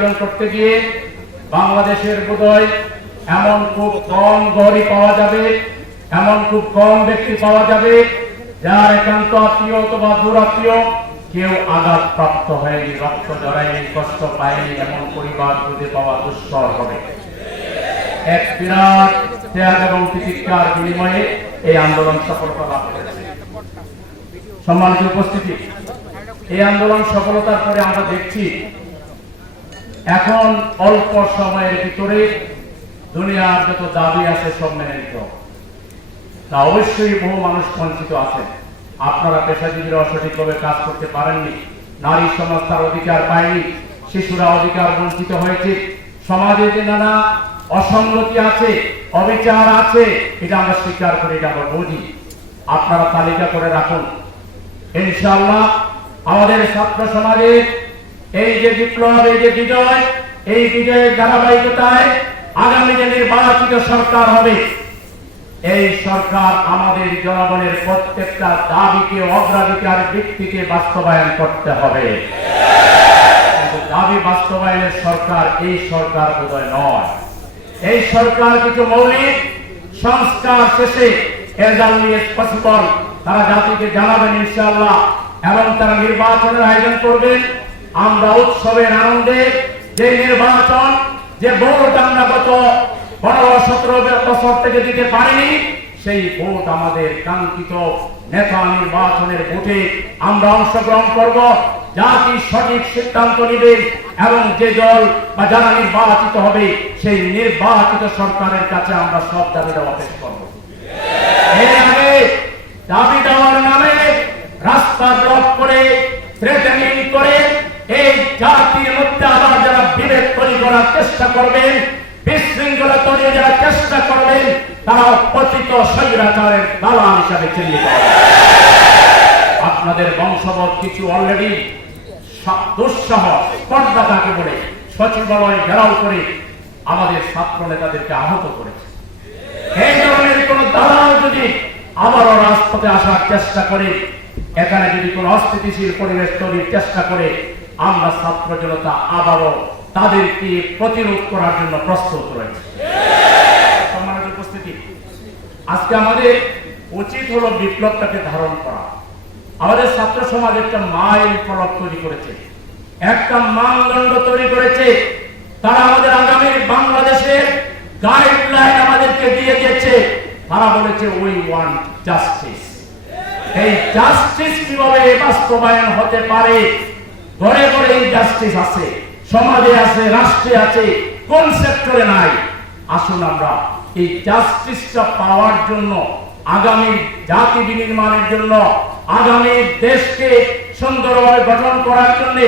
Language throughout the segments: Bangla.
অর্জন করতে গিয়ে বাংলাদেশের বোধহয় এমন খুব কম গড়ি পাওয়া যাবে, এমন খুব কম ব্যক্তি পাওয়া যাবে যার একান্ত আত্মীয় অথবা দূরাত্মীয় কেউ আঘাত প্রাপ্ত হয়নি, রক্ত জড়ায়নি কষ্ট পায়নি, এমন পরিবার খুঁজে পাওয়া দুঃসর হবে। এক বিরাট ত্যাগ এবং প্রতিজ্ঞার বিনিময়ে এই আন্দোলন সফলতা লাভ করেছে। সম্মানিত উপস্থিতি, এই আন্দোলন সফলতার পরে আমরা দেখছি এখন অল্প সময়ের ভিতরে দুনিয়ার যত দাবি আছে সব মেনে। তা অবশ্যই বহু মানুষ বঞ্চিত আছেন আপনারা পেশাজীবীরা সঠিকভাবে কাজ করতে পারেননি। নারী তার অধিকার পায়নি। শিশুরা অধিকার বঞ্চিত হয়েছে। সমাজে যে নানা অসঙ্গতি আছে, অবিচার আছে, এটা আমরা স্বীকার করি এটা আমরা বুঝি। আপনারা তালিকা করে রাখুন। ইনশাআল্লাহ আমাদের ছাত্র সমাজের এই যে বিপ্লব এই যে বিজয়, এই বিজয়ের ধারাবাহিকতায় আগামী যে নির্বাচিত সরকার হবে, এই সরকার আমাদের জনগণের প্রত্যেকটা দাবিকে, অগ্রাধিকার ভিত্তিতে বাস্তবায়ন করতে হবে। দাবি বাস্তবায়নের সরকার এই সরকার বোধহয় নয়। এই সরকার কিছু মৌলিক সংস্কার শেষে তারা জাতিকে জানাবেন ইনশাআল্লাহ, এবং তারা নির্বাচনের আয়োজন করবেন। আমরা উৎসবের আনন্দে যে নির্বাচন, যে ভোট আমরা গত পনেরো, সতেরো বছর থেকে দিতে পারিনি, সেই ভোট আমাদের কাঙ্ক্ষিত নেতা নির্বাচনের ভোটে আমরা অংশগ্রহণ করব। জাতি সঠিক সিদ্ধান্ত নেবে এবং যে দল বা যারা নির্বাচিত হবে, সেই নির্বাচিত সরকারের কাছে আমরা সব দাবি দেওয়া জাতির মধ্যে আবার যারা তৈরি করার চেষ্টা করবেন বিশৃঙ্খলা তৈরি যারা চেষ্টা করবেন তারা পতিত হিসাবে। আপনাদের বংশবত কিছু অলরেডি দুঃসাহস স্পর্ধা তাকে বলে সচিবালয় ঘেরাও করে আমাদের ছাত্র নেতাদেরকে আহত করেছে এই ধরনের কোন দালাল যদি আবারও রাজপথে আসার চেষ্টা করে, এখানে যদি কোন অস্থিতিশীল পরিবেশ তৈরির চেষ্টা করে আমরা ছাত্র জনতা আবারও তাদেরকে প্রতিরোধ করার জন্য প্রস্তুত রয়েছে। সম্মানিত উপস্থিতি, আজকে আমাদের উচিত হলো বিপ্লবটাকে ধারণ করা। আমাদের ছাত্র সমাজ একটা মাইল ফলক তৈরি করেছে। একটা মানদণ্ড তৈরি করেছে। তারা আমাদের আগামী বাংলাদেশের গাইডলাইন আমাদেরকে দিয়ে দিয়েছে। তারা বলেছে উই ওয়ান জাস্টিস এই জাস্টিস কীভাবে বাস্তবায়ন হতে পারে? ঘরে ঘরে এই জাস্টিস আছে, সমাজে আছে, রাষ্ট্রে আছে কোন সেক্টরে নাই। আসুন আমরা এই জাস্টিসটা পাওয়ার জন্য, আগামী জাতি বিনির্মাণের জন্য, আগামী দেশকে সুন্দরভাবে গঠন করার জন্য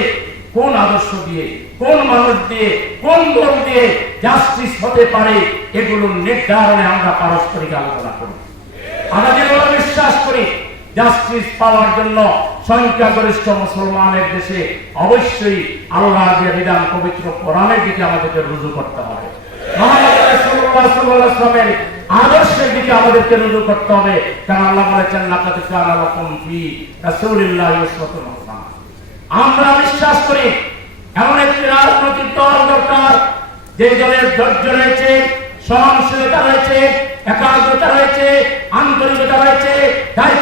কোন আদর্শ দিয়ে, কোন মানুষ দিয়ে, কোন দল দিয়ে জাস্টিস হতে পারে, এগুলো নির্ধারণে আমরা পারস্পরিক আলোচনা করি। আমরা যেভাবে বিশ্বাস করি জাস্টিস পাওয়ার জন্য সংখ্যাগরিষ্ঠ মুসলমানের দেশে অবশ্যই আল্লাহ যে বিধান পবিত্র কোরআনের দিকে আমাদেরকে রুজু করতে হবে। আমরা বিশ্বাস করি, এমন একটি দরকার রয়েছে, সহনশীলতা রয়েছে, একাগ্রতা রয়েছে, আন্তরিকতা রয়েছে দায়িত্ববোধ